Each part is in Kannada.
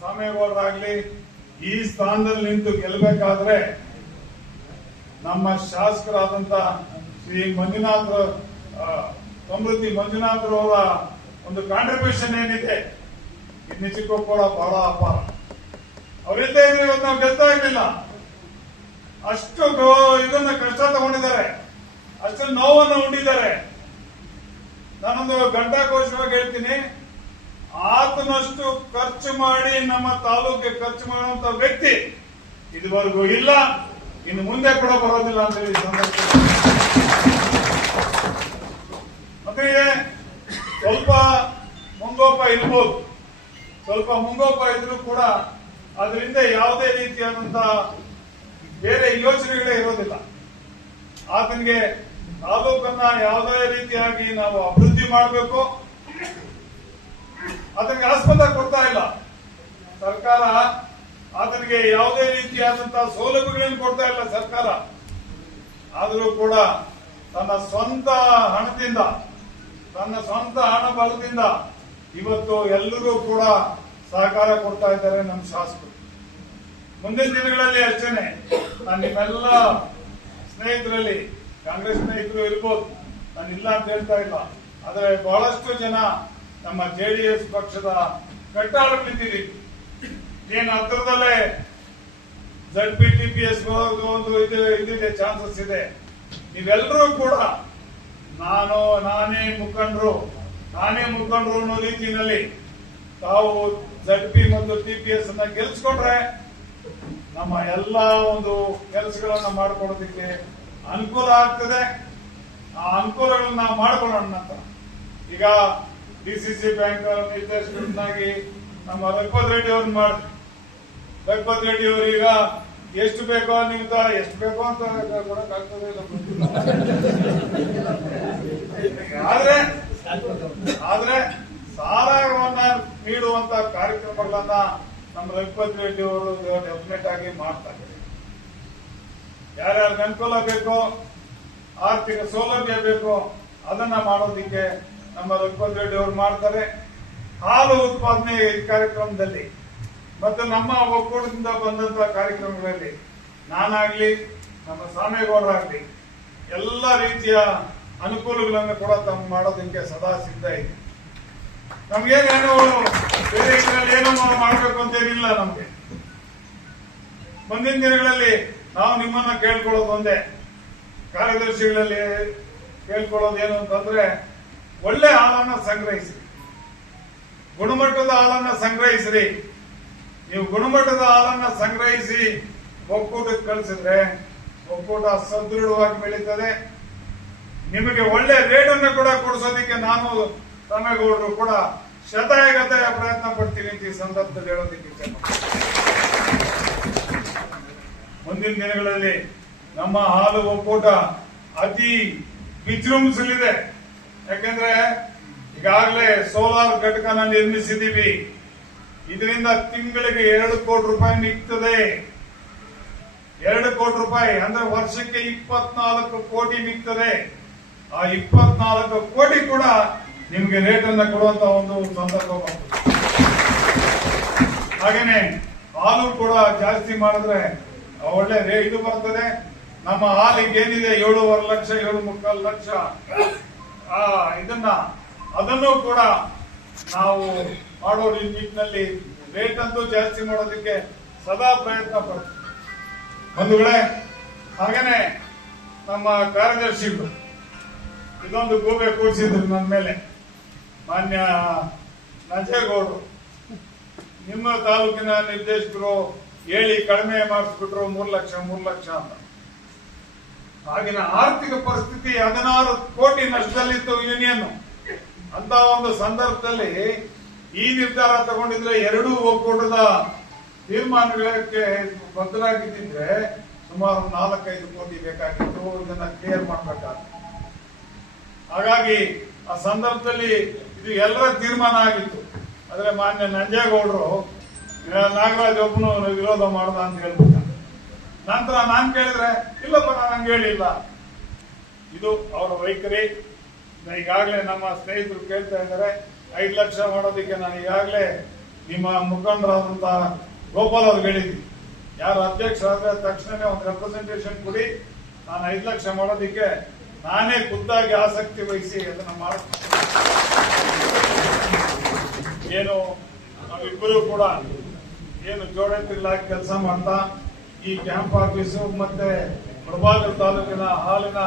ಸಾಮೇಗೌಡರಾಗ್ಲಿ ಈ ಸ್ಥಾನದಲ್ಲಿ ನಿಂತು ಗೆಲ್ಲಬೇಕಾದ್ರೆ ನಮ್ಮ ಶಾಸಕರಾದಂತ ಶ್ರೀ ಮಂಜುನಾಥ್ ಸಮೃದ್ಧಿ ಮಂಜುನಾಥ್ರವರ ಒಂದು ಕಾಂಟ್ರಿಬ್ಯೂಷನ್ ಏನಿದೆ ನಿಜಕ್ಕೂ ಕೂಡ ಬಹಳ ಅಪಾರ. ಅವರಿದ್ದೇ ಇದ್ರೆ ಇವತ್ತು ನಾವು ಗೆಲ್ತಾ ಇರ್ಲಿಲ್ಲ. ಅಷ್ಟು ಇದನ್ನ ಕಷ್ಟ ತಗೊಂಡಿದ್ದಾರೆ, ಅಷ್ಟು ನೋವನ್ನು ಉಂಡಿದ್ದಾರೆ. ನಾನೊಂದು ಘಂಟಾಘೋಷವಾಗಿ ಹೇಳ್ತೀನಿ, ಆತನಷ್ಟು ಖರ್ಚು ಮಾಡಿ ನಮ್ಮ ತಾಲೂಕಿಗೆ ಖರ್ಚು ಮಾಡುವಂತ ವ್ಯಕ್ತಿ ಇದುವರೆಗೂ ಇಲ್ಲ, ಇನ್ನು ಮುಂದೆ ಕೂಡ ಬರೋದಿಲ್ಲ ಅಂತ ಹೇಳಿ ಮತ್ತೆ ಸ್ವಲ್ಪ ಮುಂಗೋಪ ಇರ್ಬೋದು, ಸ್ವಲ್ಪ ಮುಂಗೋಪ ಇದ್ರೂ ಕೂಡ ಅದರಿಂದ ಯಾವುದೇ ರೀತಿಯಾದಂತ ಬೇರೆ ಯೋಚನೆಗಳೇ ಇರೋದಿಲ್ಲ. ಆತನಿಗೆ ತಾಲೂಕನ್ನ ಯಾವುದೇ ರೀತಿಯಾಗಿ ನಾವು ಅಭಿವೃದ್ಧಿ ಮಾಡಬೇಕು, ಆತನಿಗೆ ಆಸ್ಪತ್ರೆ ಕೊಡ್ತಾ ಇಲ್ಲ ಸರ್ಕಾರ, ಆತನಿಗೆ ಯಾವುದೇ ರೀತಿಯಾದಂತಹ ಸೌಲಭ್ಯಗಳನ್ನು ಕೊಡ್ತಾ ಇಲ್ಲ ಸರ್ಕಾರ. ಆದರೂ ಕೂಡ ತನ್ನ ಸ್ವಂತ ಹಣದಿಂದ, ತನ್ನ ಸ್ವಂತ ಹಣ ಬಲದಿಂದ ಇವತ್ತು ಎಲ್ಲರಿಗೂ ಕೂಡ ಸಹಕಾರ ಕೊಡ್ತಾ ಇದ್ದಾರೆ ನಮ್ಮ ಶಾಸಕರು. ಮುಂದಿನ ದಿನಗಳಲ್ಲಿ ಅಷ್ಟೇನೆ ನಾನು ನಿಮ್ಮೆಲ್ಲ ಸ್ನೇಹಿತರಲ್ಲಿ, ಕಾಂಗ್ರೆಸ್ ಸ್ನೇಹಿತರು ಇರ್ಬೋದು, ನಾನು ಇಲ್ಲ ಅಂತ ಹೇಳ್ತಾ ಇಲ್ಲ, ಆದರೆ ಬಹಳಷ್ಟು ಜನ ನಮ್ಮ ಜೆಡಿಎಸ್ ಪಕ್ಷದ ಕಟ್ಟಾಳಗಳಿದ್ದೀರಿ. ಏನು ಹತ್ತಿರದಲ್ಲೇ ZP TPS ಒಂದು ಇದಿದೆ, ಚಾನ್ಸಸ್ ಇದೆ. ನೀವೆಲ್ಲರೂ ಕೂಡ ನಾನೇ ಮುಖಂಡರು ಅನ್ನೋ ರೀತಿಯಲ್ಲಿ ತಾವು ZP ಮತ್ತು TPS ಅನ್ನ ಗೆಲ್ಸ್ಕೊಂಡ್ರೆ ನಮ್ಮ ಎಲ್ಲ ಒಂದು ಕೆಲಸಗಳನ್ನ ಮಾಡ್ಕೊಡೋದಕ್ಕೆ ಅನುಕೂಲ ಆಗ್ತದೆ. ಆ ಅನುಕೂಲಗಳನ್ನ ನಾವು ಮಾಡ್ಕೊಳ್ಳೋಣ ನಂತರ. ಈಗ DCC ಬ್ಯಾಂಕ್ ನಿರ್ದೇಶಕರನ್ನಾಗಿ ನಮ್ಮ ರಘುಪತ್ ರೆಡ್ಡಿ ಅವ್ರನ್ನ ಮಾಡಿದ್ವಿ. ರಘುಪತ್ ರೆಡ್ಡಿ ಅವರೀಗ ಎಷ್ಟು ಬೇಕೋ ನಿಮ್ಗೆ ಎಷ್ಟು ಬೇಕೋ ಅಂತ ಕೊಡಕ್ಕಾಗ್ತದೆ ಇಲ್ಲ, ಆದ್ರೆ ಸಾಲವನ್ನ ನೀಡುವಂತ ಕಾರ್ಯಕ್ರಮಗಳನ್ನ ನಮ್ಮ ರಘುಪತ್ ರೆಡ್ಡಿ ಅವರು ಡೆಫಿನೆಟ್ ಆಗಿ ಮಾಡ್ತಾರೆ. ಯಾರ್ಯಾರಿಗೆ ಅನುಕೂಲ ಬೇಕೋ, ಆರ್ಥಿಕ ಸೌಲಭ್ಯ ಬೇಕೋ ಅದನ್ನ ಮಾಡೋದಿಕ್ಕೆ ನಮ್ಮ ರಘುಪತ್ ರೆಡ್ಡಿ ಅವರು ಮಾಡ್ತಾರೆ. ಹಾಲು ಉತ್ಪಾದನೆ ಕಾರ್ಯಕ್ರಮದಲ್ಲಿ ಮತ್ತು ನಮ್ಮ ಒಕ್ಕೂಟದಿಂದ ಬಂದಂತಹ ಕಾರ್ಯಕ್ರಮಗಳಲ್ಲಿ ನಾನಾಗ್ಲಿ ನಮ್ಮ ಸಾಮೇಗೌಡರಾಗ್ಲಿ ಎಲ್ಲ ರೀತಿಯ ಅನುಕೂಲಗಳನ್ನು ಕೂಡ ತಮ್ಮ ಮಾಡೋದಕ್ಕೆ ಸದಾ ಸಿದ್ಧ ಇದೆ. ನಮ್ಗೇನೇನು ಬೇರೆ ಇದರಲ್ಲಿ ಏನೋ ಮಾಡಬೇಕು ಅಂತೇನಿಲ್ಲ. ನಮ್ಗೆ ಮುಂದಿನ ದಿನಗಳಲ್ಲಿ ನಾವು ನಿಮ್ಮನ್ನ ಕೇಳ್ಕೊಳ್ಳೋದು ಒಂದೇ, ಕಾರ್ಯದರ್ಶಿಗಳಲ್ಲಿ ಕೇಳ್ಕೊಳ್ಳೋದು ಏನು ಅಂತಂದ್ರೆ, ಒಳ್ಳೆ ಹಾಲನ್ನ ಸಂಗ್ರಹಿಸಿ, ಗುಣಮಟ್ಟದ ಹಾಲನ್ನ ಸಂಗ್ರಹಿಸ್ರಿ. ನೀವು ಗುಣಮಟ್ಟದ ಹಾಲನ್ನ ಸಂಗ್ರಹಿಸಿ ಒಕ್ಕೂಟಕ್ಕೆ ಕಳಿಸಿದ್ರೆ ಒಕ್ಕೂಟ ಸದೃಢವಾಗಿ ಬೆಳೀತದೆ. ನಿಮಗೆ ಒಳ್ಳೆ ರೇಟ್ ಅನ್ನು ಕೂಡ ಕೊಡಿಸೋದಕ್ಕೆ ನಾನು ತಮ್ಮೇಗೌಡರು ಕೂಡ ಶತಾಯಗತಾಯ ಪ್ರಯತ್ನ ಪಡ್ತೀನಿ ಅಂತ ಈ ಸಂದರ್ಭದಲ್ಲಿ ಹೇಳೋದಕ್ಕೆ ಇಚ್ಛೆ. ಮುಂದಿನ ದಿನಗಳಲ್ಲಿ ನಮ್ಮ ಹಾಲು ಒಕ್ಕೂಟ ಅತಿ ವಿಜೃಂಭಿಸಲಿದೆ. ಯಾಕೆಂದ್ರೆ ಈಗಾಗಲೇ ಸೋಲಾರ್ ಘಟಕನ ನಿರ್ಮಿಸಿದೀವಿ. ಇದರಿಂದ ತಿಂಗಳಿಗೆ 2 ಕೋಟಿ ರೂಪಾಯಿ ಮಿಗ್ತದೆ. 2 ಕೋಟಿ ರೂಪಾಯಿ ಅಂದ್ರೆ ವರ್ಷಕ್ಕೆ 24 ಕೋಟಿ ಮಿಗ್ತದೆ. ಆ 24 ಕೋಟಿ ಕೂಡ ನಿಮ್ಗೆ ರೇಟ್ ಅನ್ನ ಕೊಡುವಂತ ಒಂದು ಸಂದರ್ಭ ಬರ್ತದೆ. ಹಾಗೇನೆ ಹಾಲು ಕೂಡ ಜಾಸ್ತಿ ಮಾಡಿದ್ರೆ ಒಳ್ಳೆ ಇದು ಬರ್ತದೆ. ನಮ್ಮ ಹಾಲಿಗೆ ಏನಿದೆ 7.5 ಲಕ್ಷ 7.25 ಲಕ್ಷ ಅದನ್ನು ಕೂಡ ನಾವು ಮಾಡೋ ನಿಟ್ಟಿನಲ್ಲಿ ರೇಟ್ ಅಂತೂ ಜಾಸ್ತಿ ಮಾಡೋದಕ್ಕೆ ಸದಾ ಪ್ರಯತ್ನ ಪಡ್ತೀವಿ ಬಂಧುಗಳೇ. ಹಾಗೇನೆ ನಮ್ಮ ಕಾರ್ಯದರ್ಶಿಗಳು ಇದೊಂದು ಗೂಬೆ ಕೂಡಿಸಿದ್ರು ನನ್ನ ಮೇಲೆ, ಮಾನ್ಯ ನಂಜೇಗೌಡರು. ನಿಮ್ಮ ತಾಲೂಕಿನ ನಿರ್ದೇಶಕರು ಹೇಳಿ ಕಡಿಮೆ ಮಾಡಿಸ್ಬಿಟ್ರು 3 ಲಕ್ಷ ಅಂತ. ಆಗಿನ ಆರ್ಥಿಕ ಪರಿಸ್ಥಿತಿ 16 ಕೋಟಿ ನಷ್ಟದಲ್ಲಿತ್ತು ಯೂನಿಯನ್. ಅಂತ ಒಂದು ಸಂದರ್ಭದಲ್ಲಿ ಈ ನಿರ್ಧಾರ ತಗೊಂಡಿದ್ರೆ ಎರಡೂ ಒಕ್ಕೂಟದ ತೀರ್ಮಾನಗಳಿಗೆ ಬದ್ಧರಾಗಿದ್ದಿದ್ರೆ ಸುಮಾರು 4-5 ಕೋಟಿ ಬೇಕಾಗಿತ್ತು. ಇದನ್ನ ಕ್ಲಿಯರ್ ಮಾಡಬೇಕಾಗಿತ್ತು. ಹಾಗಾಗಿ ಆ ಸಂದರ್ಭದಲ್ಲಿ ಇದು ಎಲ್ಲರ ತೀರ್ಮಾನ ಆಗಿತ್ತು. ಆದ್ರೆ ಮಾನ್ಯ ನಂಜೇಗೌಡರು ನಾಗರಾಜ್ ಒಬ್ಬನು ವಿರೋಧ ಮಾಡ್ದ ಅಂತ ಹೇಳ್ಬಿಟ್ಟ. ನಂತರ ನಾನ್ ಕೇಳಿದ್ರೆ ಇಲ್ಲಪ್ಪ ನಾನು ಹಂಗೆ ಹೇಳಿಲ್ಲ. ಇದು ಅವರ ವೈಖರಿ. ಈಗಾಗಲೇ ನಮ್ಮ ಸ್ನೇಹಿತರು ಕೇಳ್ತಾ ಇದ್ದಾರೆ 5 ಲಕ್ಷ ಮಾಡೋದಕ್ಕೆ ನಾನು ಈಗಾಗಲೇ ನಿಮ್ಮ ಮುಖಂಡರಾದಂತಹ ಗೋಪಾಲ್ ಅವ್ರಿಗೆ ಹೇಳಿದ್ವಿ, ಯಾರು ಅಧ್ಯಕ್ಷರಾದ್ರೆ ತಕ್ಷಣ ಒಂದು ರೆಪ್ರೆಸೆಂಟೇಷನ್ ಕೊಡಿ, ನಾನು 5 ಲಕ್ಷ ಮಾಡೋದಿಕ್ಕೆ ನಾನೇ ಖುದ್ದಾಗಿ ಆಸಕ್ತಿ ವಹಿಸಿ ಅದನ್ನ ಮಾಡ್ತೀನಿ. ಏನು ನಾವಿಬ್ಬರು ಕೂಡ ಏನು ಜೋಡಣೆಗಳಾಗಿ ಕೆಲಸ ಮಾಡ್ತಾ ಈ ಕ್ಯಾಂಪ್ ಆಫೀಸು ಮತ್ತೆ ಮುಳಬಾಗಿಲು ತಾಲೂಕಿನ ಹಾಲಿನ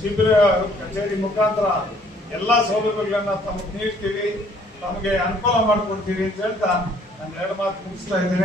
ಶಿಬಿರ ಕಚೇರಿ ಮುಖಾಂತರ ಎಲ್ಲಾ ಸೌಲಭ್ಯಗಳನ್ನ ತಮಗೆ ನೀಡ್ತೀವಿ, ನಮಗೆ ಅನುಕೂಲ ಮಾಡಿಕೊಡ್ತೀವಿ ಅಂತ ಹೇಳ್ತಾ ನಾನು 2 ಮಾತು ಮುಗಿಸ್ತಾ ಇದ್ದೇನೆ.